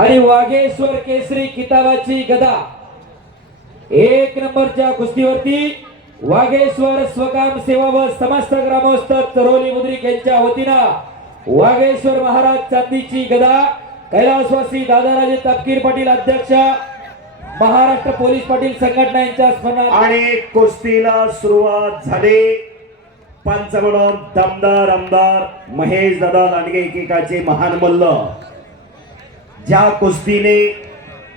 आणि वाघेश्वर केसरी किताबाची गदा. एक नंबरच्या कुस्तीवरती वाघेश्वर स्वकाम सेवा व समस्त ग्रामस्थ तरोली मुद्रिक यांच्या वतीनं वाघेश्वर महाराज चांदीची गदा. कैलासवासी दादाराजे तपकीर पाटील अध्यक्ष महाराष्ट्र पोलीस पाटील संघटना यांच्या स्मरणार्थ. आणि कुस्तीला सुरुवात झाली. पंच म्हणून दमदार आमदार महेश दादा लांडगे एकेकाचे महान मल्ल. ज्या कुस्तीने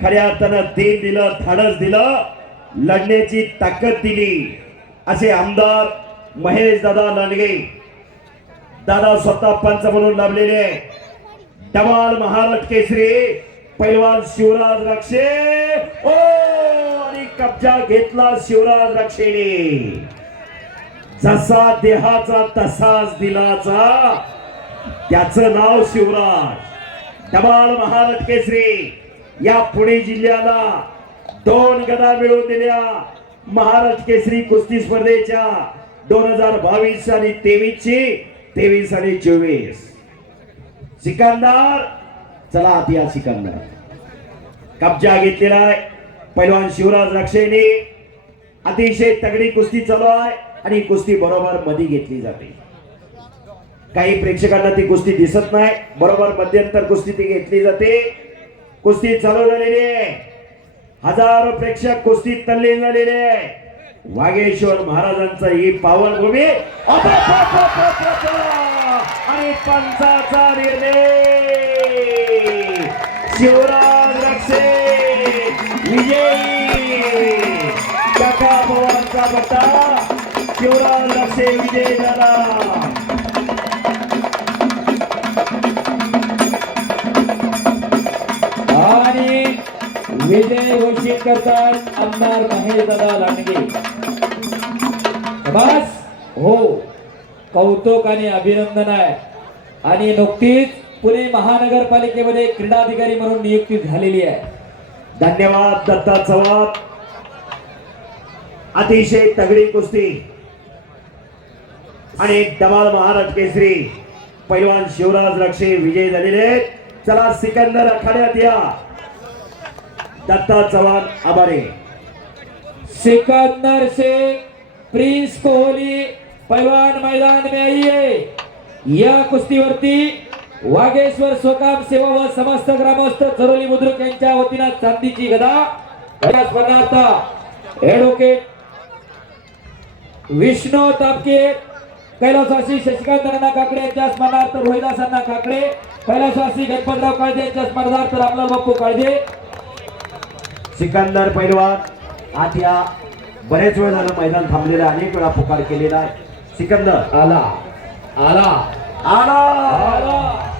खऱ्या अर्थानं देण दिलं धाडस दिलं लढण्याची ताकद दिली असे आमदार महेश दादा लांडगे. दादा स्वतः पंच म्हणून लाभलेले आहे. डमाल महाराष्ट्र केसरी पैलवान शिवराज रक्षे. ओ आणि कब्जा घेतला शिवराज रक्षेने. जसा देहाचा तसाच दिलाचा. त्याचं नाव शिवराज. डबाळ महाराज केसरी या पुणे जिल्ह्याला दोन गदा मिळवून दिल्या. महाराज केसरी कुस्ती स्पर्धेच्या दोन हजार बावीस आणि तेवीस ची तेवीस आणि चोवीस. सिकंदर चला आत या सिकंदर. कब्जा घेतलेला आहे. पैलवान शिवराज रक्षेने. अतिशय तगडी कुस्ती चालू आहे आणि कुस्ती बरोबर मधी घेतली जाते. काही प्रेक्षकांना ती कुस्ती दिसत नाही. बरोबर मध्यंतर कुस्ती ती घेतली जाते. कुस्ती चालू झालेली आहे. हजारो प्रेक्षक कुस्तीत तल्लीन झालेले आहे. वागेश्वर महाराजांचा ही पावनभूमी अप, आणि पंचाचा निर्णय शिवराज रक्षे. विजयी. काका बट्टा. शिवराज रक्षे विजय झाला. विजय घोषित करतात आमदार महेश दादा लांडगे. बस. हो. कौतुक आणि अभिनंदन आहे. आणि नुकतीच पुणे महानगरपालिकेमध्ये क्रीडाधिकारी म्हणून नियुक्ती झालेली आहे. धन्यवाद दत्ता चव्हाण. अतिशय तगडी कुस्ती. आणि डबाल महाराज केसरी. पैलवान शिवराज रक्षे विजय झालेले चला सिकंदर आखाड्यात या. दत्ता चव्हाण आभारे. सिकंदर शेख प्रिंस कोहली पहलवान मैदान में आइए या कुस्तीवरती वागेश्वर स्वकाम सेवा व समस्त ग्रामस्थ चरोली बुद्रुक यांच्या वतीनं चांदीची गदा. या स्पर्धार्थ ऍडव्होकेट विष्णू तापके कैलासवासी शशिकांत राणा काकडे यांच्या स्मरणार्थ रोहिदास अण्णा काकडे कैलासवासी गणपतराव काळजे यांच्या स्पर्धार्थ रामलाल बाप्पू काळजे सिकंदर पैलवान. आज या बरेच वेळ झालं मैदान थांबलेलं आहे. अनेक वेळा पुकार केलेला आहे. सिकंदर. आला. आला. आला. आला.